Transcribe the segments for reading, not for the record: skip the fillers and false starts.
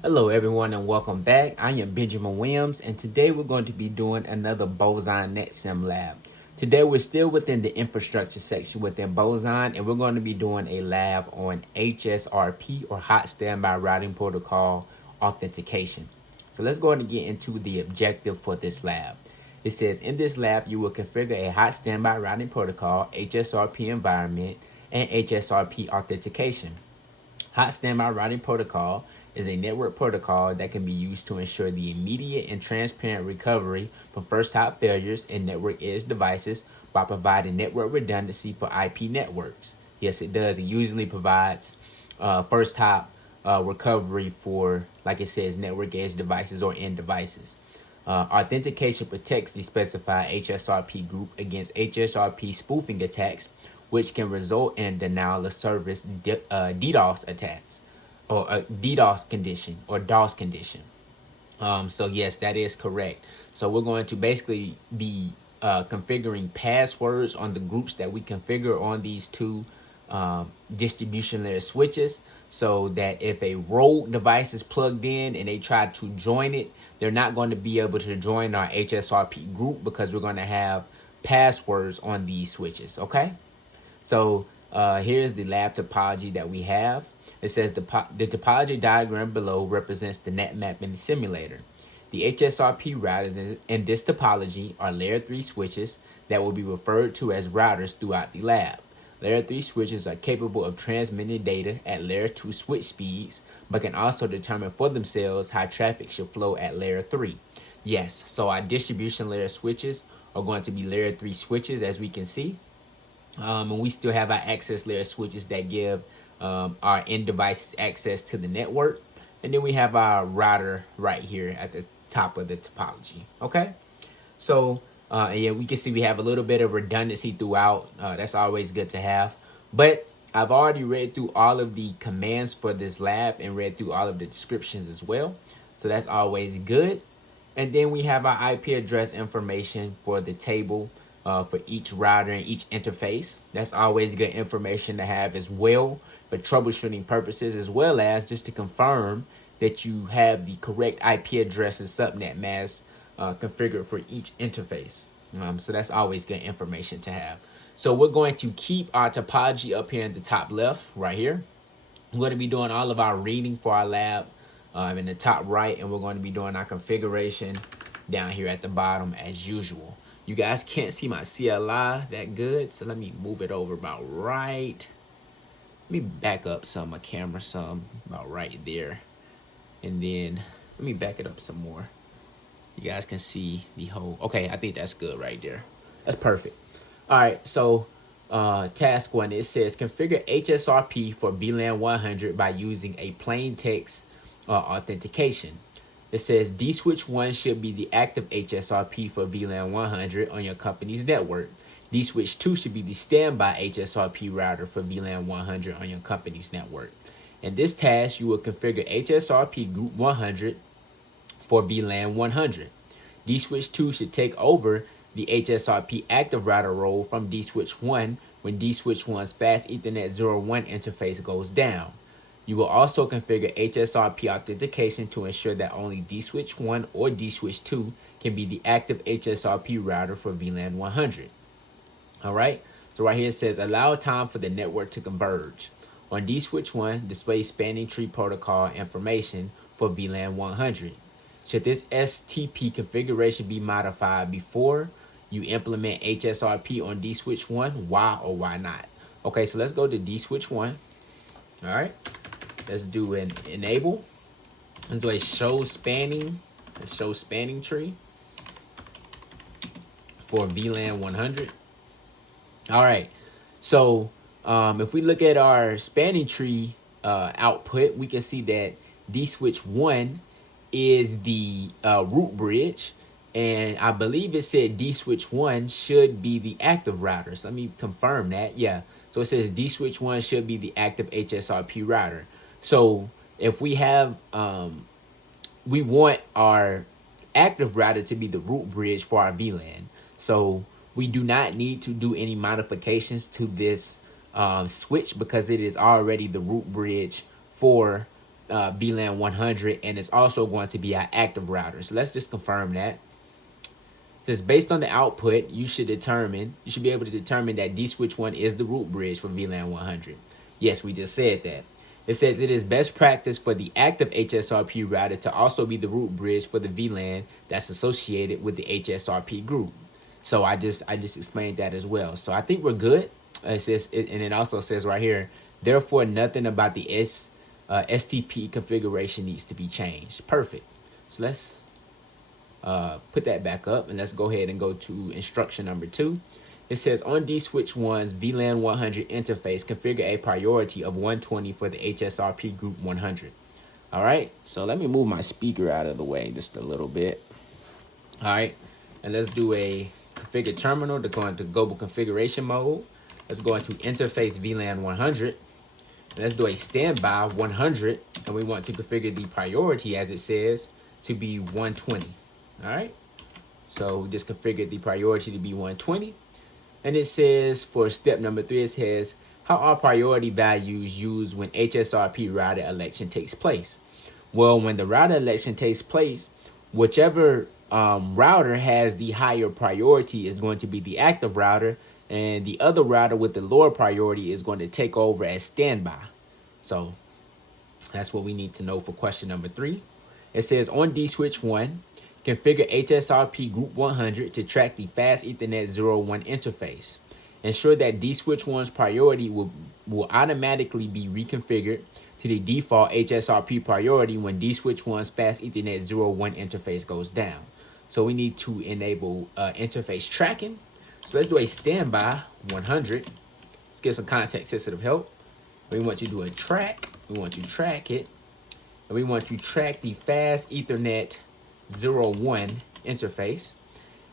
Hello everyone and welcome back. I am Benjamin Williams and today we're going to be doing another Boson NetSim lab. Today we're still within the infrastructure section within Boson and we're going to be doing a lab on HSRP or Hot Standby Routing Protocol Authentication. So let's go ahead and get into the objective for this lab. It says in this lab you will configure a Hot Standby Routing Protocol HSRP environment and HSRP authentication. Hot Standby Routing Protocol is a network protocol that can be used to ensure the immediate and transparent recovery from first hop failures in network edge devices by providing network redundancy for IP networks. Yes, it does. It usually provides first hop recovery for, like it says, network edge devices or end devices. Authentication protects the specified HSRP group against HSRP spoofing attacks, which can result in denial of service DDoS attacks or a DDoS condition or DOS condition. So yes, that is correct. So we're going to basically be configuring passwords on the groups that we configure on these two distribution layer switches, so that if a rogue device is plugged in and they try to join it, they're not going to be able to join our HSRP group because we're going to have passwords on these switches. Okay. So here's the lab topology that we have. It says the topology diagram below represents the net map in the simulator. The HSRP routers in this topology are layer 3 switches that will be referred to as routers throughout the lab. Layer 3 switches are capable of transmitting data at layer 2 switch speeds, but can also determine for themselves how traffic should flow at layer 3. Yes, so our distribution layer switches are going to be layer 3 switches, as we can see. And we still have our access layer switches that give our end devices access to the network. And then we have our router right here at the top of the topology. Okay. So yeah, we can see we have a little bit of redundancy throughout. That's always good to have. But I've already read through all of the commands for this lab and read through all of the descriptions as well. So that's always good. And then we have our IP address information for the table for each router and each interface. That's always good information to have as well for troubleshooting purposes, as well as just to confirm that you have the correct IP address and subnet mask configured for each interface. So that's always good information to have. So we're going to keep our topology up here in the top left right here. We're going to be doing all of our reading for our lab in the top right, and we're going to be doing our configuration down here at the bottom as usual. You guys can't see my CLI that good, so let me move it over about right. Let me back up some, my camera some, about right there. And then let me back it up some more. You guys can see the whole, okay, I think that's good right there. That's perfect. All right, so task 1, it says configure HSRP for VLAN 100 by using a plain text authentication. It says DSwitch 1 should be the active HSRP for VLAN 100 on your company's network. DSwitch 2 should be the standby HSRP router for VLAN 100 on your company's network. In this task, you will configure HSRP group 100 for VLAN 100. DSwitch 2 should take over the HSRP active router role from DSwitch 1 when DSwitch 1's fast Ethernet 01 interface goes down. You will also configure HSRP authentication to ensure that only DSwitch 1 or DSwitch 2 can be the active HSRP router for VLAN 100. All right, so right here it says allow time for the network to converge. On DSwitch 1, display spanning tree protocol information for VLAN 100. Should this STP configuration be modified before you implement HSRP on DSwitch 1? Why or why not? Okay, so let's go to DSwitch 1. All right, let's do an enable. Let's do a show spanning tree for VLAN 100. All right, so if we look at our spanning tree output, we can see that DSwitch 1 is the root bridge, and I believe it said DSwitch 1 should be the active router. So let me confirm that. Yeah, so it says DSwitch 1 should be the active HSRP router. So if we have we want our active router to be the root bridge for our VLAN. So we do not need to do any modifications to this switch because it is already the root bridge for VLAN 100, and it's also going to be our active router. So let's just confirm that. Says based on the output, you should be able to determine that dswitch1 is the root bridge for VLAN 100. Yes, we just said that. It says it is best practice for the active HSRP router to also be the root bridge for the VLAN that's associated with the HSRP group. So I just explained that as well. So I think we're good. It says, and it also says right here, therefore nothing about the STP configuration needs to be changed. Perfect. So let's put that back up, and let's go ahead and go to instruction number 2. It says on dswitch1's VLAN 100 interface, configure a priority of 120 for the HSRP group 100. All right, so let me move my speaker out of the way just a little bit. All right, and let's do a configure terminal to go into global configuration mode. Let's go into interface VLAN 100. And let's do a standby 100, and we want to configure the priority, as it says, to be 120. All right, so we just configured the priority to be 120. And it says for step number 3, it says, how are priority values used when HSRP router election takes place? Well, when the router election takes place, whichever router has the higher priority is going to be the active router, and the other router with the lower priority is going to take over as standby. So that's what we need to know for question number 3. It says on dswitch1, configure HSRP group 100 to track the fast Ethernet 01 interface. Ensure that dswitch1's priority will automatically be reconfigured to the default HSRP priority when dswitch1's fast Ethernet 01 interface goes down. So we need to enable interface tracking. So let's do a standby 100. Let's get some context sensitive help. We want to do a track. We want to track it. And we want to track the fast Ethernet 01 interface.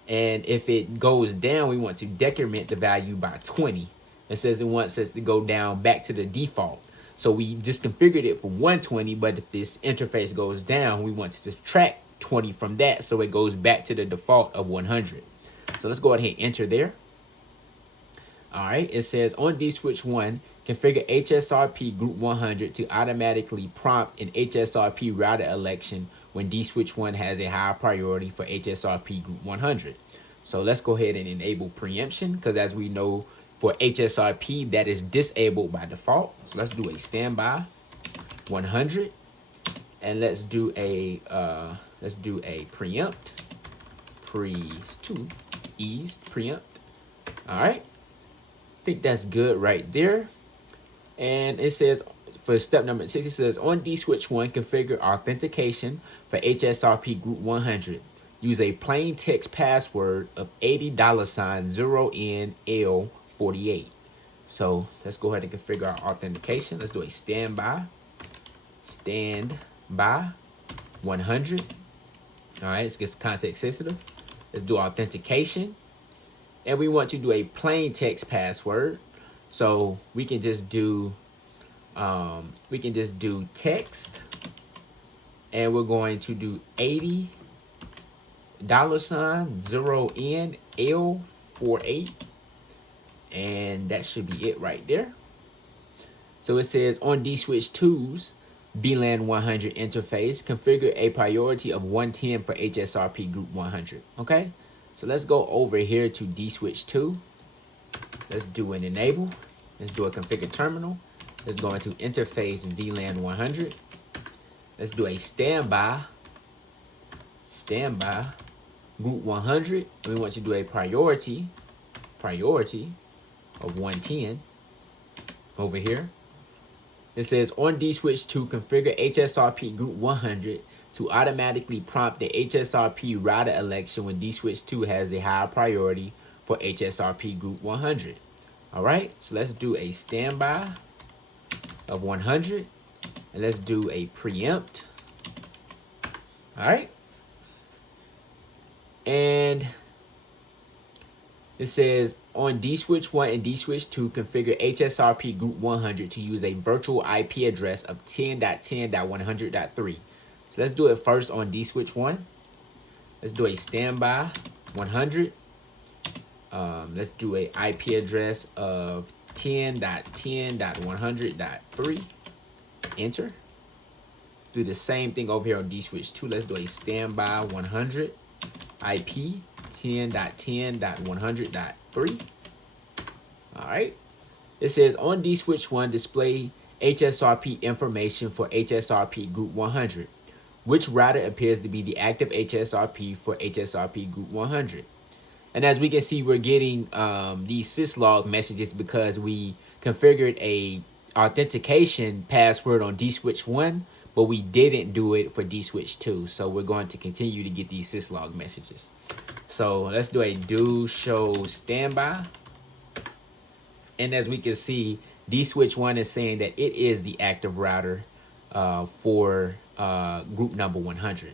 And if it goes down, we want to decrement the value by 20. It says it wants us to go down back to the default. So we just configured it for 120, but if this interface goes down, we want to subtract 20 from that, so it goes back to the default of 100. So let's go ahead and enter there. All right, it says on dswitch1, configure HSRP group 100 to automatically prompt an HSRP router election when dswitch1 has a higher priority for HSRP group 100. So let's go ahead and enable preemption, because as we know, for HSRP, that is disabled by default. So let's do a standby 100, and let's do a preempt, preempt. All right, I think that's good right there. And it says for step number 6, it says on dswitch1, configure authentication for HSRP group 100. Use a plain text password of $80.0NL48. So let's go ahead and configure our authentication. Let's do a standby 100. All right, let's get some context sensitive. Let's do authentication, and we want to do a plain text password. So we can just do text, and we're going to do $80.0NL48, and that should be it right there. So it says on dswitch2's VLAN 100 interface, configure a priority of 110 for HSRP group 100. Okay, so let's go over here to dswitch2. Let's do an enable. Let's do a configure terminal. Let's go into interface VLAN 100. Let's do a standby group 100. We want to do a priority of 110 over here. It says on dswitch2, configure HSRP group 100 to automatically prompt the HSRP router election when dswitch2 has a higher priority for HSRP group 100. All right, so let's do a standby of 100, and let's do a preempt. All right, and it says on dswitch1 and dswitch2, configure HSRP group 100 to use a virtual IP address of 10.10.100.3. So let's do it first on dswitch1. Let's do a standby 100. Let's do a IP address of 10.10.100.3. Enter. do the same thing over here on D switch 2. Let's do a standby 100 IP 10.10.100.3. All right. It says on D switch 1, display HSRP information for HSRP group 100. Which router appears to be the active HSRP for HSRP group 100? And as we can see, we're getting these syslog messages because we configured a authentication password on D switch 1, but we didn't do it for D switch 2. So we're going to continue to get these syslog messages. So let's do a do show standby. And as we can see, D switch 1 is saying that it is the active router for group number 100.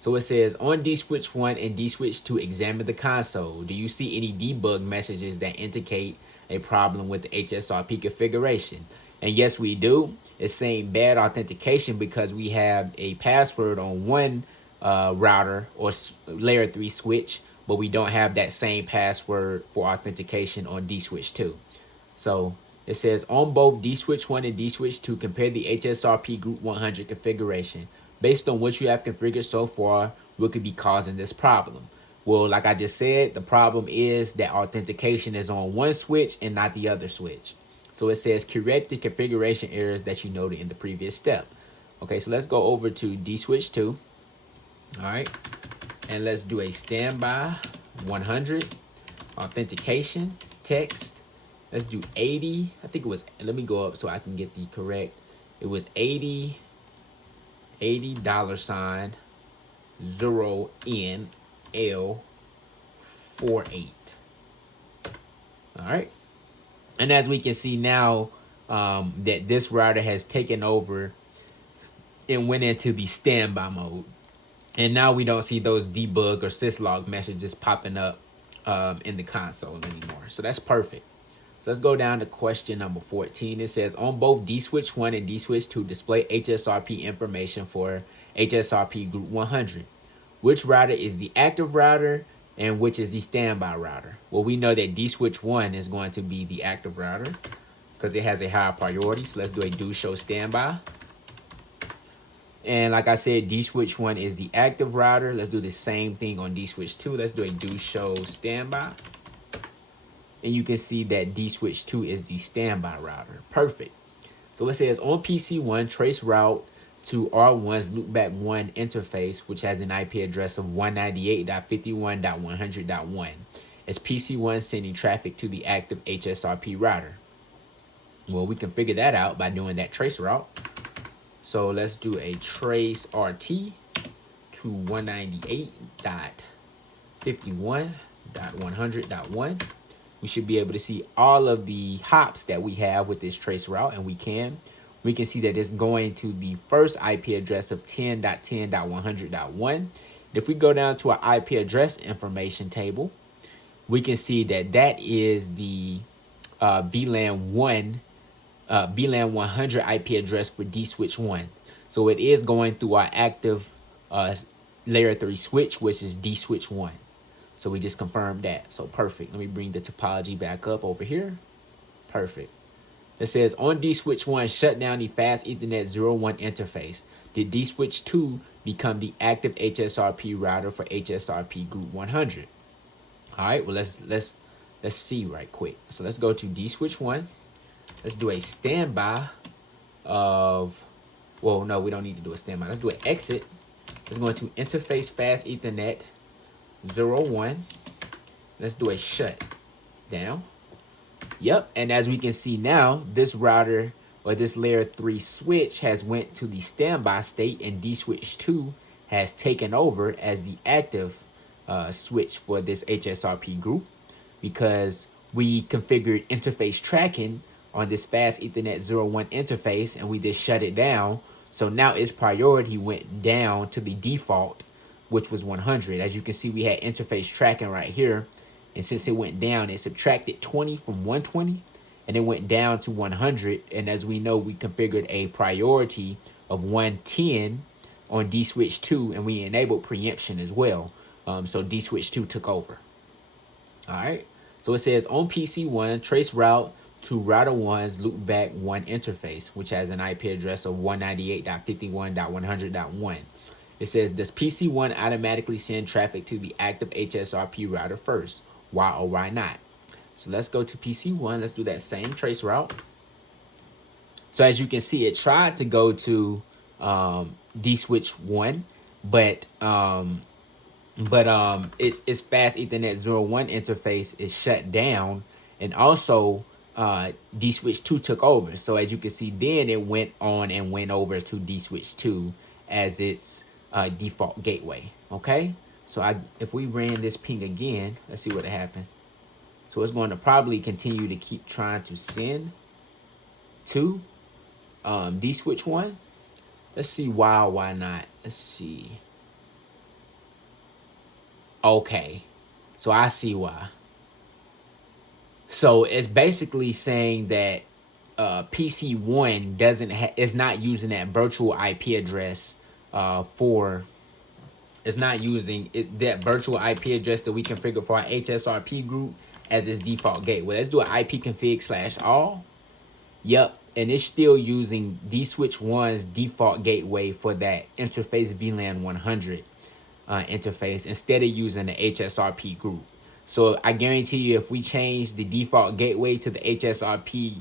So it says on D switch 1 and D switch 2, examine the console. Do you see any debug messages that indicate a problem with the HSRP configuration? And yes, we do. It's saying bad authentication because we have a password on one router or layer 3 switch, but we don't have that same password for authentication on D switch 2. So it says on both D switch 1 and D switch 2, compare the HSRP group 100 configuration. Based on what you have configured so far, what could be causing this problem? Well, like I just said, the problem is that authentication is on one switch and not the other switch. So it says correct the configuration errors that you noted in the previous step. Okay, so let's go over to D switch 2. All right, and let's do a standby 100 authentication text. Let's do 80. I think it was, let me go up so I can get the correct. It was $80 $0NL48. All right. And as we can see now, that this router has taken over and went into the standby mode. And now we don't see those debug or syslog messages popping up in the console anymore. So that's perfect. So let's go down to question number 14. It says on both D switch 1 and D switch 2, display HSRP information for HSRP group 100. Which router is the active router and which is the standby router? Well, we know that D switch 1 is going to be the active router because it has a higher priority. So let's do a do show standby. And like I said, D switch 1 is the active router. Let's do the same thing on D switch 2. Let's do a do show standby. And you can see that D switch 2 is the standby router. Perfect. So it says on PC1, trace route to R1's loopback 1 interface, which has an IP address of 198.51.100.1. Is PC1 sending traffic to the active HSRP router? Well, we can figure that out by doing that trace route. So let's do a trace RT to 198.51.100.1. We should be able to see all of the hops that we have with this trace route, and we can see that it's going to the first IP address of 10.10.100.1. If we go down to our IP address information table, we can see that that is the VLAN 100 IP address for D switch 1. So it is going through our active layer 3 switch, which is D switch 1. So we just confirmed that. So perfect. Let me bring the topology back up over here. Perfect. It says on D switch 1, shut down the fast Ethernet 01 interface. Did D switch 2 become the active HSRP router for HSRP group 100? All right. Well, let's see right quick. So let's go to D switch 1. Let's do a standby of. Well, no, we don't need to do a standby. Let's do an exit. Let's go to interface fast Ethernet 01. Let's do a shut down. Yep, and as we can see now, this router or this layer 3 switch has went to the standby state, and D switch 2 has taken over as the active switch for this HSRP group because we configured interface tracking on this fast Ethernet 01 interface, and we just shut it down. So now its priority went down to the default, which was 100. As you can see, we had interface tracking right here. And since it went down, it subtracted 20 from 120 and it went down to 100. And as we know, we configured a priority of 110 on D switch 2, and we enabled preemption as well. So D switch 2 took over. All right. So it says on PC1, trace route to router 1's loopback 1 interface, which has an IP address of 198.51.100.1. It says, does PC1 automatically send traffic to the active HSRP router first? Why or why not? So let's go to PC1. Let's do that same trace route. So as you can see, it tried to go to dswitch 1, but its fast Ethernet 01 interface is shut down, and also dswitch 2 took over. So as you can see, then it went on and went over to dswitch 2 as its default gateway. Okay, so if we ran this ping again, let's see what happened. So it's going to probably continue to keep trying to send to dswitch 1. Let's see why or why not. Let's see. Okay, so I see why. So it's basically saying that PC1 is not using that virtual IP address it's not using that virtual IP address that we configured for our HSRP group as its default gateway. Let's do an IP config /all. Yep, and it's still using dswitch 1's default gateway for that interface VLAN 100 interface instead of using the HSRP group. So I guarantee you, if we change the default gateway to the HSRP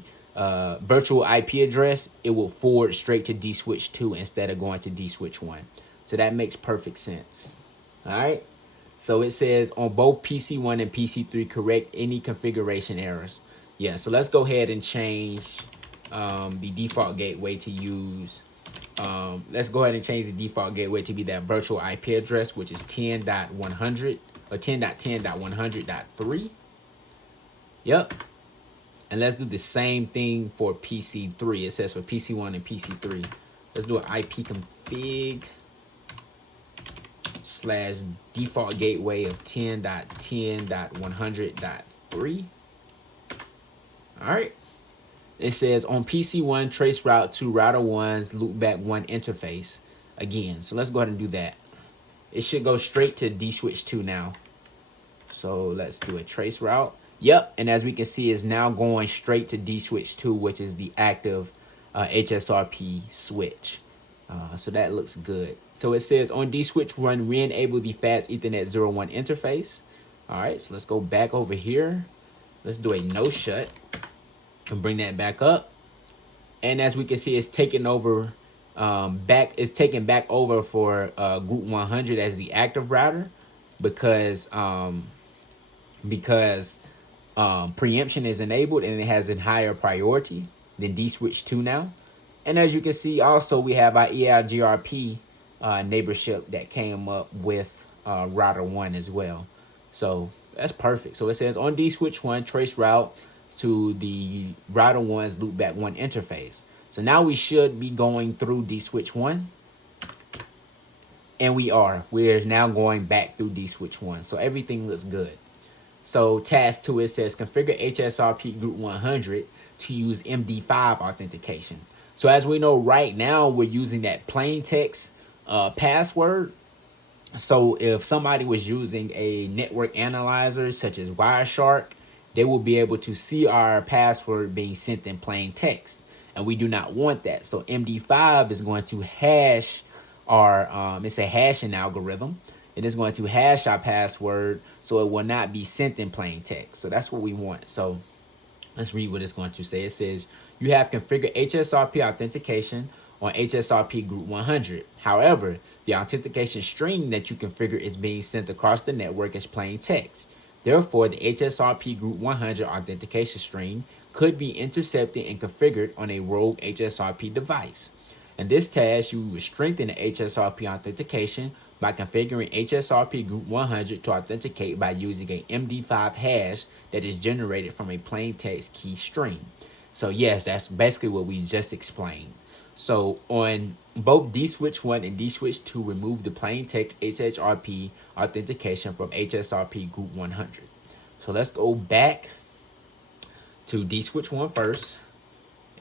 virtual IP address, it will forward straight to dswitch 2 instead of going to dswitch 1. So that makes perfect sense. All right. So it says on both PC1 and PC3, correct any configuration errors. Yeah. So let's go ahead and change the default gateway to use. Let's go ahead and change the default gateway to be that virtual IP address, which is 10.100 or 10.10.100.3. Yep. And let's do the same thing for PC3. It says for PC1 and PC3. Let's do an IP config /default gateway of 10.10.100.3. All right. It says on PC1, trace route to router 1's loopback 1 interface again. So let's go ahead and do that. It should go straight to dswitch 2 now. So let's do a trace route. Yep, and as we can see, it's now going straight to dswitch 2, which is the active HSRP switch. So that looks good. So it says on dswitch 1, re-enable the fast Ethernet 01 interface. All right, so let's go back over here. Let's do a no shut and bring that back up. And as we can see, it's taking over it's taken back over for group 100 as the active router because preemption is enabled and it has a higher priority than dswitch 2 now. And as you can see, also we have our EIGRP neighborship that came up with router 1 as well. So that's perfect. So it says on dswitch 1, trace route to the router 1's loopback 1 interface. So now we should be going through dswitch 1. And we're now going back through dswitch 1. So everything looks good. So task 2, it says configure HSRP group 100 to use MD5 authentication. So as we know right now, we're using that plain text password. So if somebody was using a network analyzer such as Wireshark, they will be able to see our password being sent in plain text. And we do not want that. So MD5 is going to hash our, it's a hashing algorithm. It is going to hash our password so it will not be sent in plain text. So that's what we want. So let's read what it's going to say. It says, you have configured HSRP authentication on HSRP group 100. However, the authentication string that you configure is being sent across the network as plain text. Therefore, the HSRP group 100 authentication string could be intercepted and configured on a rogue HSRP device. In this task, you will strengthen the HSRP authentication by configuring HSRP group 100 to authenticate by using a MD5 hash that is generated from a plain text key string. So yes, that's basically what we just explained. So on both dswitch 1 and dswitch 2, remove the plain text HSRP authentication from HSRP group 100. So let's go back to dswitch 1 first.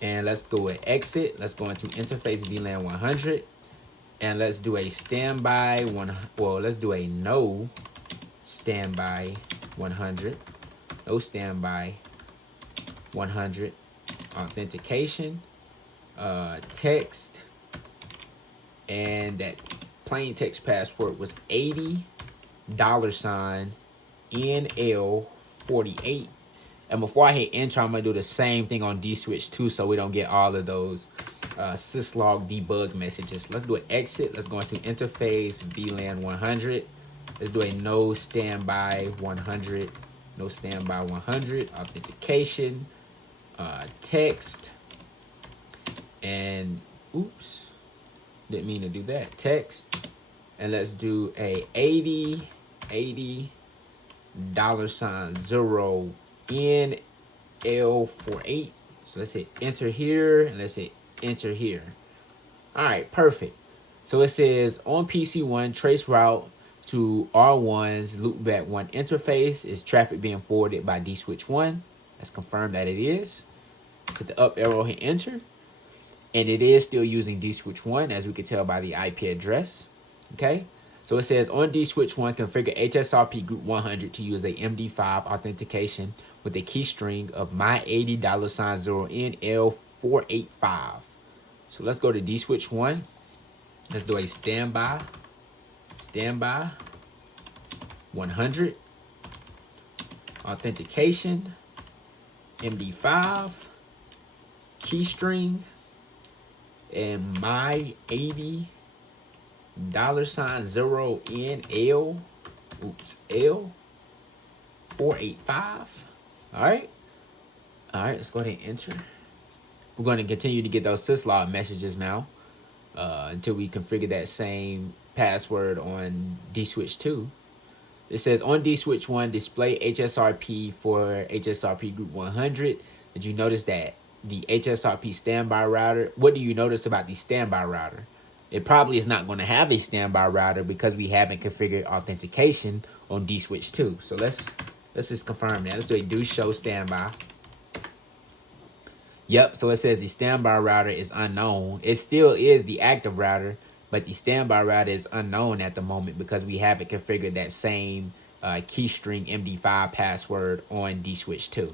And let's go with exit. Let's go into interface VLAN 100. And let's do a standby one. Well, let's do a no standby 100. No standby 100. Authentication, text, and that plain text password was $80 $NL48. And before I hit enter, I'm gonna do the same thing on dswitch 2 so we don't get all of those syslog debug messages. Let's do an exit. Let's go into interface VLAN 100. Let's do a no standby 100. No standby 100. Authentication, text, and oops, didn't mean to do that. Text, and let's do a $80 $0 NL48. So let's hit enter here, and let's hit enter here. All right, perfect. So it says on PC1, trace route to R1's loopback 1 interface is traffic being forwarded by dswitch 1. Let's confirm that it is. Hit the up arrow, hit enter. And it is still using dswitch 1, as we can tell by the IP address. Okay. So it says on dswitch 1, configure HSRP group 100 to use a MD5 authentication with a key string of my $80 $0NL485. So let's go to dswitch 1. Let's do a standby 100 authentication MD5 key string and my $80 $0NL L485. All right, let's go ahead and enter. We're going to continue to get those syslog messages now until we configure that same password on dswitch 2. It says on dswitch 1, display HSRP for HSRP group 100. Did you notice that the HSRP standby router? What do you notice about the standby router? It probably is not going to have a standby router because we haven't configured authentication on dswitch 2. So let's just confirm that. Let's do a do show standby. Yep, so it says the standby router is unknown. It still is the active router, but the standby router is unknown at the moment because we haven't configured that same key string MD5 password on dswitch 2.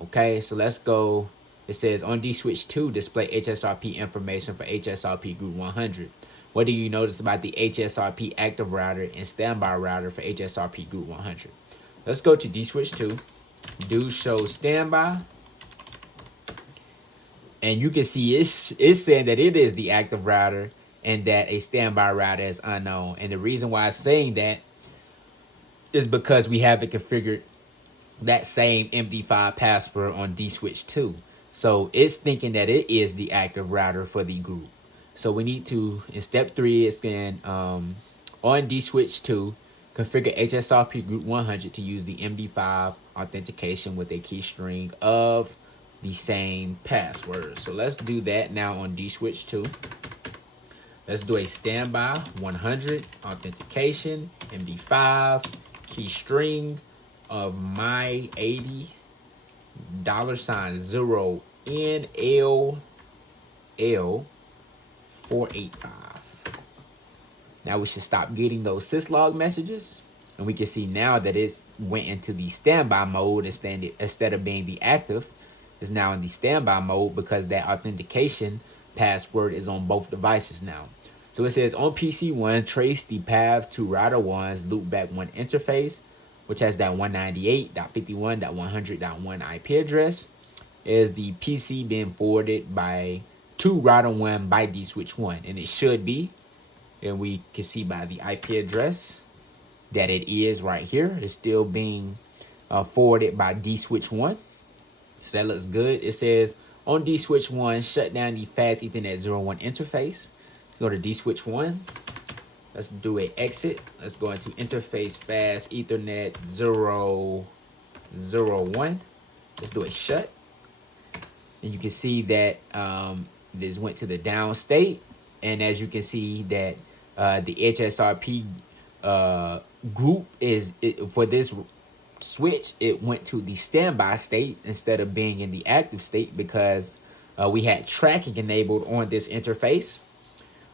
Okay, so let's go. It says on dswitch 2, display HSRP information for HSRP group 100. What do you notice about the HSRP active router and standby router for HSRP group 100? Let's go to dswitch 2, do show standby. And you can see it's saying that it is the active router and that a standby router is unknown. And the reason why it's saying that is because we haven't configured that same MD5 password on dswitch 2. So it's thinking that it is the active router for the group. So we need to, in step 3, it's going on dswitch 2, configure HSRP group 100 to use the MD5 authentication with a key string of the same password. So let's do that now on dswitch 2. Let's do a standby 100 authentication MD5 key string of my $80 $0 NL485. Now we should stop getting those syslog messages, and we can see now that it's went into the standby mode instead of being the active. Is now in the standby mode because that authentication password is on both devices now. So it says on PC1, trace the path to router 1's loopback 1 interface, which has that 198.51.100.1 IP address. Is the PC being forwarded by to router 1 by dswitch 1? And it should be. And we can see by the IP address that it is right here. It's still being forwarded by dswitch 1. So that looks good. It says on dswitch 1, shut down the fast Ethernet 01 interface. Let's go to dswitch 1. Let's do a exit. Let's go into interface fast Ethernet 001. Let's do a shut. And you can see that this went to the down state. And as you can see that the HSRP group for this switch, it went to the standby state instead of being in the active state because we had tracking enabled on this interface.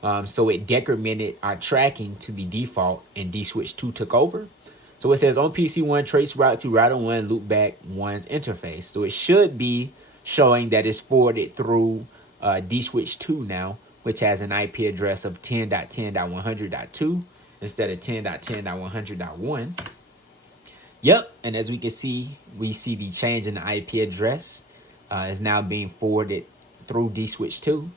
So it decremented our tracking to the default and dswitch 2 took over. So it says on PC1, trace route to router 1, loopback 1's interface. So it should be showing that it's forwarded through dswitch 2 now, which has an IP address of 10.10.100.2 instead of 10.10.100.1. Yep, and as we can see, we see the change in the IP address is now being forwarded through dswitch 2.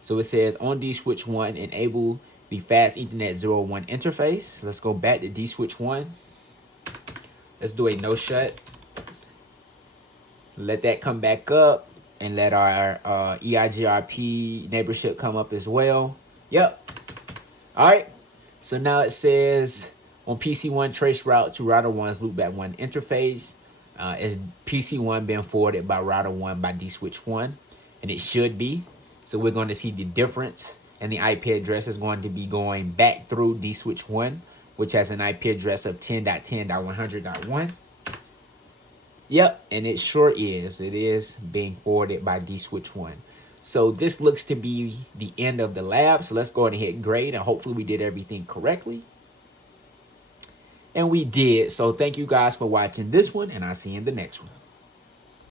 So it says on dswitch 1, enable the fast Ethernet 01 interface. Let's go back to dswitch 1. Let's do a no shut. Let that come back up and let our EIGRP neighborship come up as well. Yep. All right. So now it says on PC1, trace route to router 1's loopback 1 interface. Is PC1 being forwarded by router 1 by dswitch 1? And it should be. So we're going to see the difference. And the IP address is going to be going back through dswitch 1, which has an IP address of 10.10.100.1. Yep, and it sure is. It is being forwarded by dswitch 1. So this looks to be the end of the lab. So let's go ahead and hit grade, and hopefully we did everything correctly. And we did. So thank you guys for watching this one, and I'll see you in the next one.